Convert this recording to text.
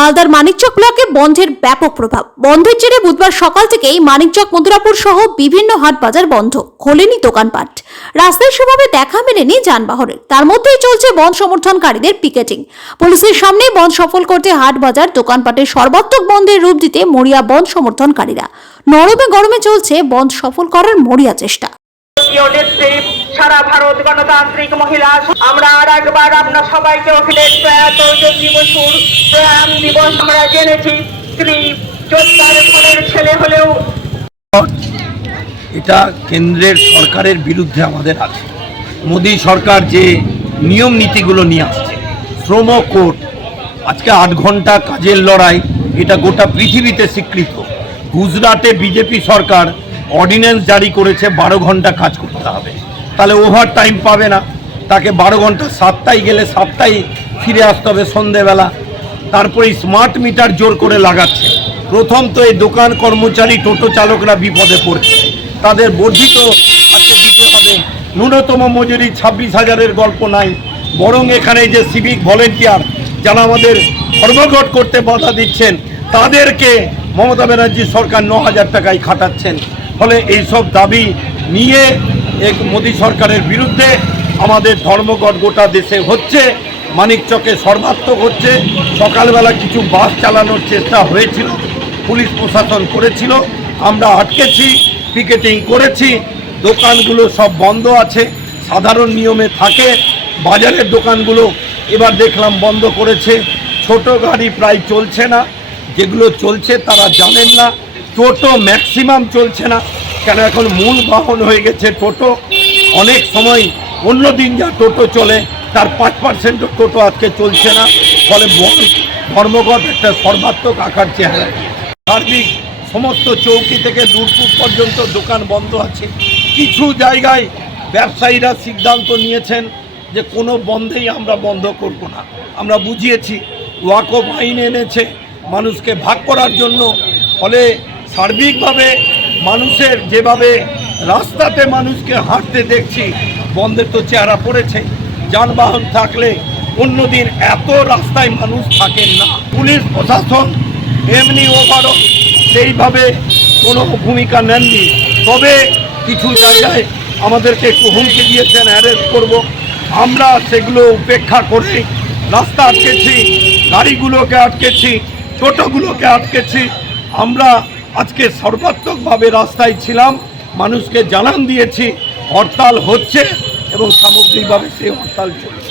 মালদার মানিকচক ব্লকে বন্ধের ব্যাপক প্রভাব। বন্ধের জেরে বুধবার সকাল থেকেই মানিকচক মথুরাপুর সহ বিভিন্ন হাট বাজার বন্ধ। খোলেনি দোকানপাট। রাস্তায় সেভাবে দেখা মেলেনি যানবাহনের। তার মধ্যেই চলছে বন্ধ সমর্থনকারীদের পিকেটিং। পুলিশের সামনে বন্ধ সফল করতে হাট বাজার দোকানপাটের সর্বাত্মক বন্ধের রূপ দিতে মরিয়া বন্ধ সমর্থনকারীরা। নরমে গরমে চলছে বন্ধ সফল করার মরিয়া চেষ্টা। জাতীয় নেত্রী সারা ভারত গণতান্ত্রিক মহিলা আমরা আর একবার আপনার সবাইকে অখিলেশ প্রয়াত যোগী বসুর প্রয়াম দিবস আমরা জেনেছি। তিনি যোদ্ধার ফলের ছেলে হলেও এটা কেন্দ্রের সরকারের বিরুদ্ধে আমাদের আছে। মোদী সরকার যে নিয়ম নীতিগুলো নিয়ে আসছে, শ্রম কোর্ট আজকে আট ঘণ্টা কাজের লড়াই, এটা গোটা পৃথিবীতে স্বীকৃত। গুজরাটে বিজেপি সরকার অর্ডিন্যান্স জারি করেছে, বারো ঘণ্টা কাজ করতে হবে। তাহলে ওভার টাইম পাবে না। তাকে বারো ঘণ্টা, সাতটায় গেলে সাতটায় ফিরে আসতে হবে সন্ধেবেলা। তারপরে স্মার্ট মিটার জোর করে লাগাচ্ছে। প্রথম তো এই দোকান কর্মচারী, টোটো চালকরা বিপদে পড়ছে। তাদের বর্ধিত আজকে দিতে হবে। ন্যূনতম মজুরি ছাব্বিশ হাজারের গল্প নাই। বরং এখানে যে সিভিক ভলেন্টিয়ার যারা আমাদের ধর্মঘট করতে বাধা দিচ্ছেন, তাদেরকে মমতা ব্যানার্জি সরকার ন হাজার টাকায় খাটাচ্ছেন। ফলে এইসব দাবি নিয়ে এক মোদী সরকারের বিরুদ্ধে আমাদের ধর্মঘট গোটা দেশে হচ্ছে। মানিকচকে সর্বাত্মক হচ্ছে। সকালবেলা কিছু বাস চালানোর চেষ্টা হয়েছিল। পুলিশ প্রশাসন করেছিল। আমরা আটকেছি, পিকেটিং করেছি। দোকানগুলো সব বন্ধ আছে। সাধারণ নিয়মে থাকে। বাজারের দোকানগুলো এবার দেখলাম বন্ধ করেছে। ছোট গাড়ি প্রায় চলছে না। যেগুলো চলছে তারা জানেন না। টোটো ম্যাক্সিমাম চলছে না। কেন এখন মূল বাহন হয়ে গেছে টোটো। অনেক সময় অন্য দিন যা টোটো চলে, তার পাঁচ পার্সেন্টও টোটো আজকে চলছে না। ফলে ধর্মঘট একটা সর্বাত্মক আকার চেহারা। সার্বিক সমস্ত চৌকি থেকে দূরপুর পর্যন্ত দোকান বন্ধ আছে। কিছু জায়গায় ব্যবসায়ীরা সিদ্ধান্ত নিয়েছেন যে কোনো বন্ধেই আমরা বন্ধ করব না। আমরা বুঝিয়েছি, ওয়াকফ আইন এনেছে, মানুষকে ভাগ করার জন্য। ফলে সার্বিকভাবে মানুষের যেভাবে রাস্তাতে মানুষকে হাঁটতে দেখছি, বন্ধের তো চেহারা পড়েছে। যানবাহন থাকলে অন্যদিন এত রাস্তায় মানুষ থাকেন না। পুলিশ, প্রশাসন, এমনি ওভারও সেইভাবে কোনো ভূমিকা নেননি। তবে কিছু জায়গায় আমাদেরকে একটু হুমকি দিয়েছেন অ্যারেস্ট করব। আমরা সেগুলো উপেক্ষা করে রাস্তা আটকেছি, গাড়িগুলোকে আটকেছি, টোটোগুলোকে আটকেছি। আমরা আজকে সর্বাত্মকভাবে রাস্তায় ছিলাম মানুষকে জানান দিয়েছি হরতাল হচ্ছে এবং সামগ্রিকভাবে সেই হরতাল চলছে।